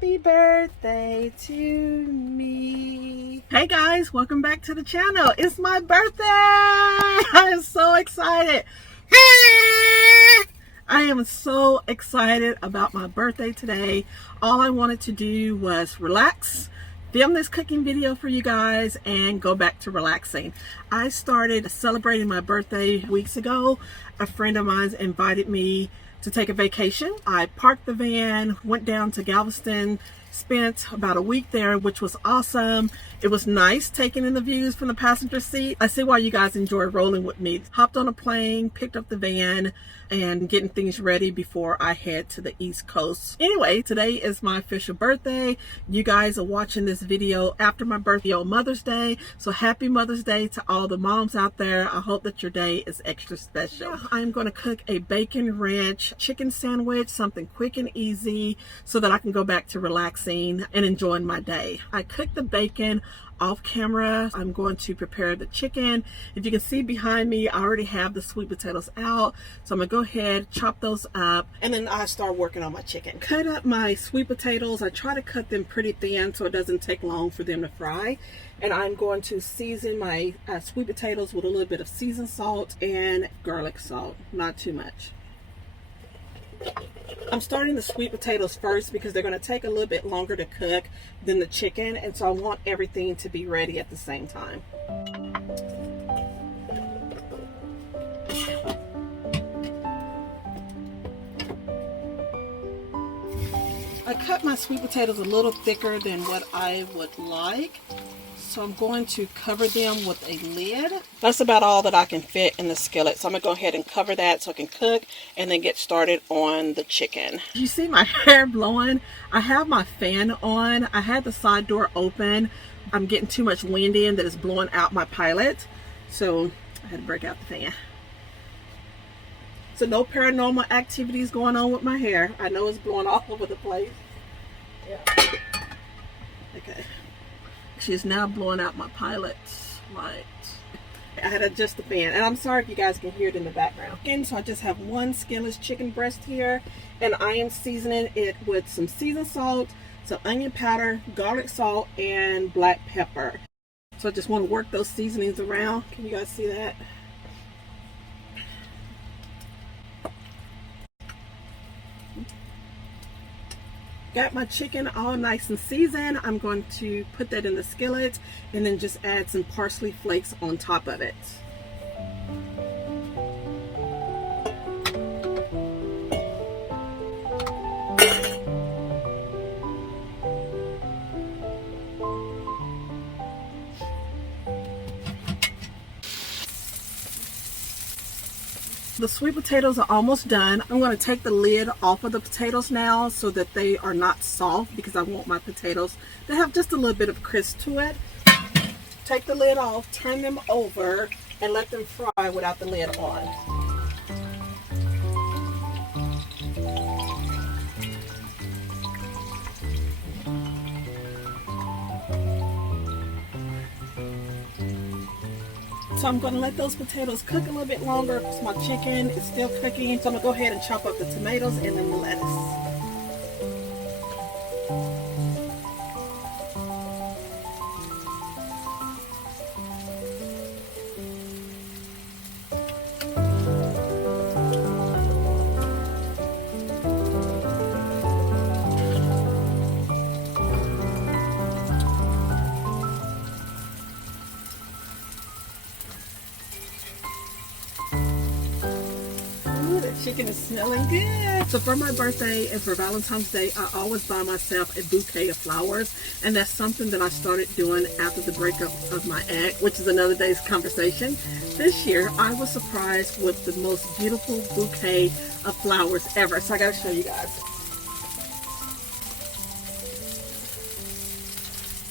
Happy birthday to me. Hey guys, welcome back to the channel. It's my birthday. I am so excited. I am so excited about my birthday today. All I wanted to do was relax, film this cooking video for you guys, and go back to relaxing. I started celebrating my birthday weeks ago. A friend of mine invited me to take a vacation. I parked the van, went down to Galveston, spent about a week there, which was awesome. It was nice taking in the views from the passenger seat. I see why you guys enjoy rolling with me. Hopped on a plane, picked up the van, and getting things ready before I head to the East Coast. Anyway, today is my official birthday. You guys are watching this video after my birthday on Mother's Day. So happy Mother's Day to all the moms out there. I hope that your day is extra special. Yeah, I'm going to cook a bacon ranch chicken sandwich, something quick and easy so that I can go back to relaxing and enjoying my day. I cooked the bacon off camera. I'm going to prepare the chicken. If you can see behind me, I already have the sweet potatoes out. So I'm gonna go ahead, chop those up, and then I start working on my chicken. Cut up my sweet potatoes. I try to cut them pretty thin so it doesn't take long for them to fry. And I'm going to season my sweet potatoes with a little bit of seasoned salt and garlic salt, not too much. I'm starting the sweet potatoes first because they're going to take a little bit longer to cook than the chicken, and so I want everything to be ready at the same time. I cut my sweet potatoes a little thicker than what I would like, so I'm going to cover them with a lid. That's about all that I can fit in the skillet. So I'm going to go ahead and cover that so I can cook and then get started on the chicken. You see my hair blowing? I have my fan on. I had the side door open. I'm getting too much wind in that is blowing out my pilot. So I had to break out the fan. So no paranormal activities going on with my hair. I know it's blowing all over the place. Yeah. Okay. She's now blowing out my pilot's light. I had to adjust the fan, and I'm sorry if you guys can hear it in the background. And so I just have one skinless chicken breast here, and I am seasoning it with some seasoned salt, some onion powder, garlic salt, and black pepper. So I just want to work those seasonings around. Can you guys see that? Got my chicken all nice and seasoned. I'm going to put that in the skillet and then just add some parsley flakes on top of it. The sweet potatoes are almost done. I'm going to take the lid off of the potatoes now so that they are not soft, because I want my potatoes to have just a little bit of crisp to it. Take the lid off, turn them over, and let them fry without the lid on. So I'm going to let those potatoes cook a little bit longer because my chicken is still cooking. So I'm going to go ahead and chop up the tomatoes and then the lettuce. Chicken is smelling good. So for my birthday and for Valentine's Day, I always buy myself a bouquet of flowers, and that's something that I started doing after the breakup of my ex, which is another day's conversation. This year I was surprised with the most beautiful bouquet of flowers ever, so I gotta show you guys.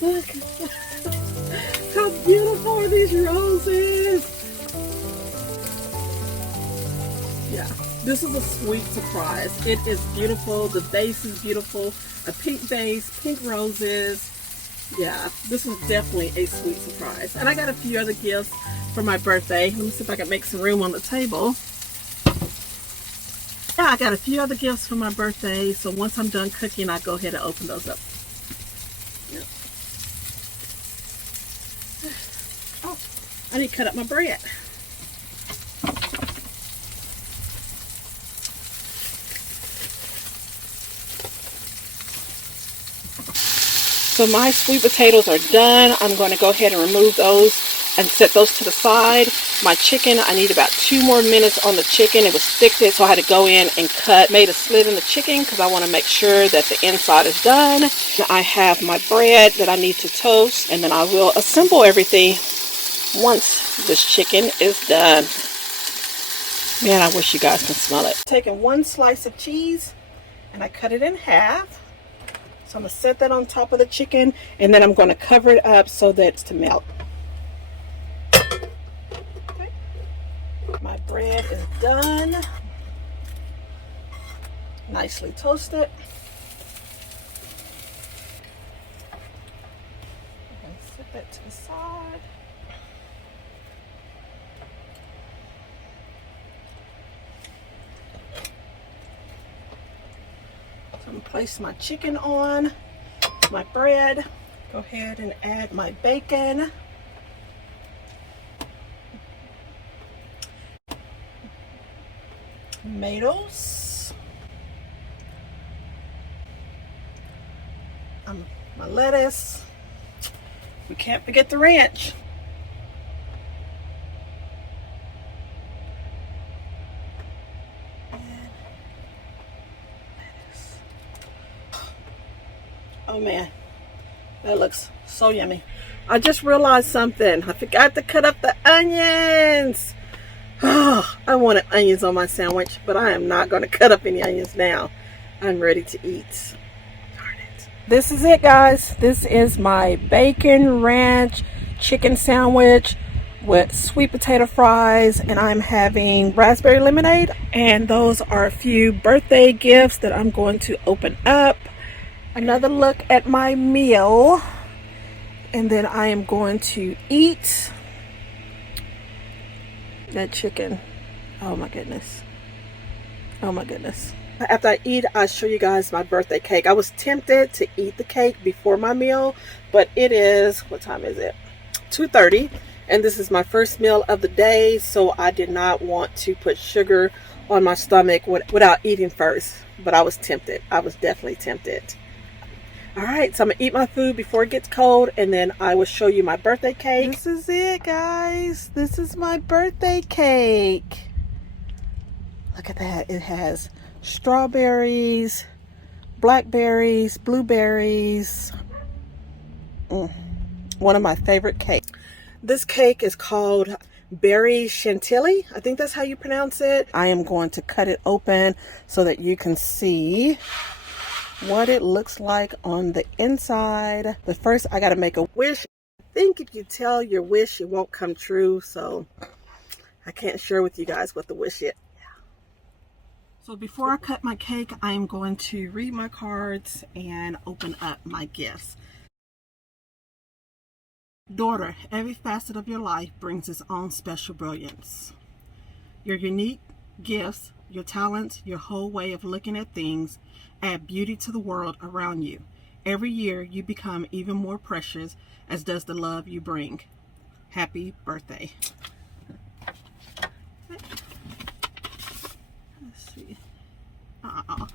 Look how beautiful are these roses. Yeah. This is a sweet surprise. It is beautiful. The base is beautiful. A pink base, pink roses. Yeah, this is definitely a sweet surprise. And I got a few other gifts for my birthday. Let me see if I can make some room on the table. Yeah, yeah, I got a few other gifts for my birthday. So once I'm done cooking, I go ahead and open those up. Yep. Oh, I need to cut up my bread. So my sweet potatoes are done. I'm going to go ahead and remove those and set those to the side. My chicken, I need about 2 more minutes on the chicken. It was thick, so I had to go in and made a slit in the chicken because I want to make sure that the inside is done. I have my bread that I need to toast, and then I will assemble everything once this chicken is done. Man, I wish you guys can smell it. Taking 1 slice of cheese and I cut it in half. So I'm going to set that on top of the chicken, and then I'm going to cover it up so that it's to melt. Okay. My bread is done. Nicely toasted. I'm going to set that to the side. I'm going to place my chicken on my bread. Go ahead and add my bacon. Tomatoes. My lettuce. We can't forget the ranch. Oh man, that looks so yummy. I just realized something. I forgot to cut up the onions. Oh, I wanted onions on my sandwich, but I am not going to cut up any onions now. I'm ready to eat. Darn it. This is it, guys. This is my bacon ranch chicken sandwich with sweet potato fries, and I'm having raspberry lemonade. And those are a few birthday gifts that I'm going to open up. Another look at my meal, and then I am going to eat that chicken. Oh my goodness. Oh my goodness. After I eat, I'll show you guys my birthday cake. I was tempted to eat the cake before my meal, but it is, what time is it? 2:30, and this is my first meal of the day, so I did not want to put sugar on my stomach without eating first, but I was tempted. I was definitely tempted. All right, so I'm gonna eat my food before it gets cold, and then I will show you my birthday cake. This is it, guys. This is my birthday cake. Look at that. It has strawberries, blackberries, blueberries. One of my favorite cakes. This cake is called berry chantilly. I think that's how you pronounce it. I am going to cut it open so that you can see what it looks like on the inside. But first, I gotta make a wish. I think if you tell your wish, it won't come true, so I can't share with you guys what the wish is. So before I cut my cake, I am going to read my cards and open up my gifts. Daughter, every facet of your life brings its own special brilliance. Your unique gifts, your talents, your whole way of looking at things add beauty to the world around you. Every year you become even more precious, as does the love you bring. Happy birthday. Let's see. God,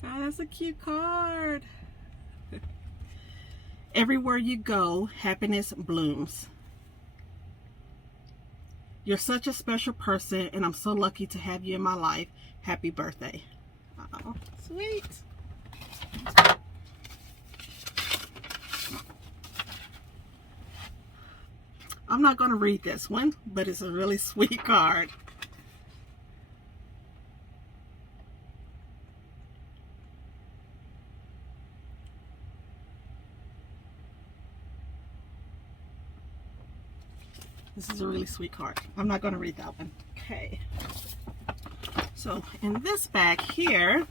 that's a cute card. Everywhere you go, happiness blooms. You're such a special person, and I'm so lucky to have you in my life. Happy birthday. Oh, sweet. I'm not going to read this one, but it's a really sweet card. This is a really sweet card. I'm not going to read that one. Okay. So in this bag here,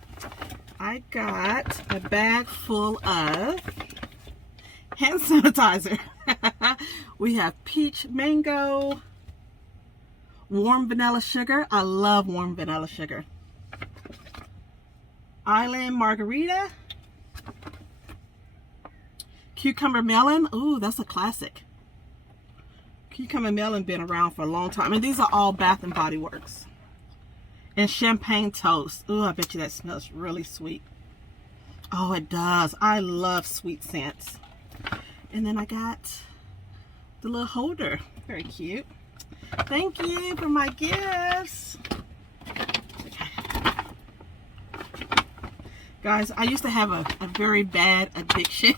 I got a bag full of hand sanitizer. We have peach mango, warm vanilla sugar. I love warm vanilla sugar. Island margarita. Cucumber melon. Ooh, that's a classic. Cucumber melon been around for a long time. And these are all Bath and Body Works. And champagne toast. Ooh, I bet you that smells really sweet. Oh, it does. I love sweet scents. And then I got the little holder. Very cute. Thank you for my gifts. Guys, I used to have a very bad addiction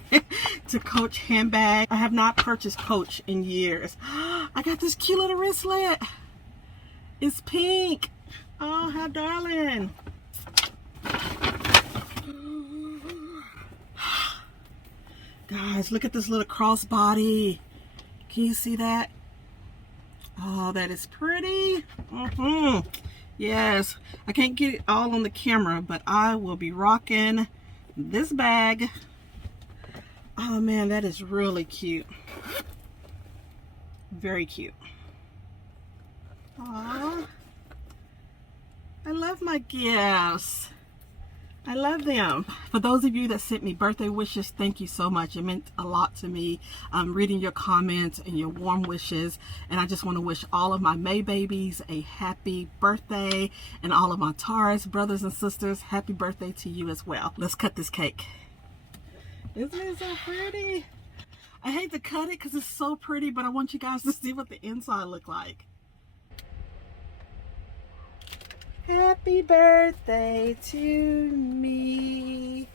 to Coach handbag. I have not purchased Coach in years. I got this cute little wristlet. It's pink. Oh, how darling. Guys, look at this little crossbody. Can you see that? Oh, that is pretty. Yes, I can't get it all on the camera, but I will be rocking this bag. Oh man, that is really cute. Very cute. Aww. I love my gifts. I love them. For those of you that sent me birthday wishes, thank you so much. It meant a lot to me, reading your comments and your warm wishes. And I just want to wish all of my May babies a happy birthday, and all of my Taurus brothers and sisters, happy birthday to you as well. Let's cut this cake. Isn't it so pretty? I hate to cut it because it's so pretty, but I want you guys to see what the inside look like. Happy birthday to me.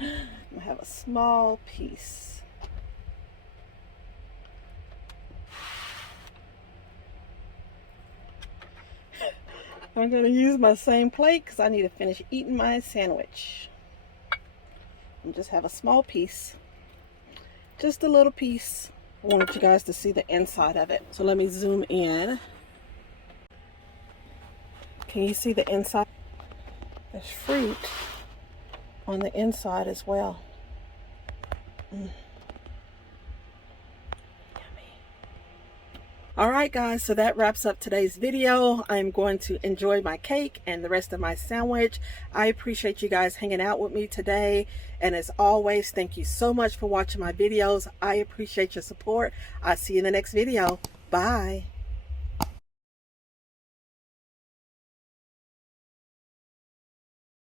I have a small piece. I'm going to use my same plate because I need to finish eating my sandwich. And just have a small piece. Just a little piece. I wanted you guys to see the inside of it. So let me zoom in. Can you see the inside? There's fruit on the inside as well. Yummy. Alright guys, so that wraps up today's video. I'm going to enjoy my cake and the rest of my sandwich. I appreciate you guys hanging out with me today. And as always, thank you so much for watching my videos. I appreciate your support. I'll see you in the next video. Bye.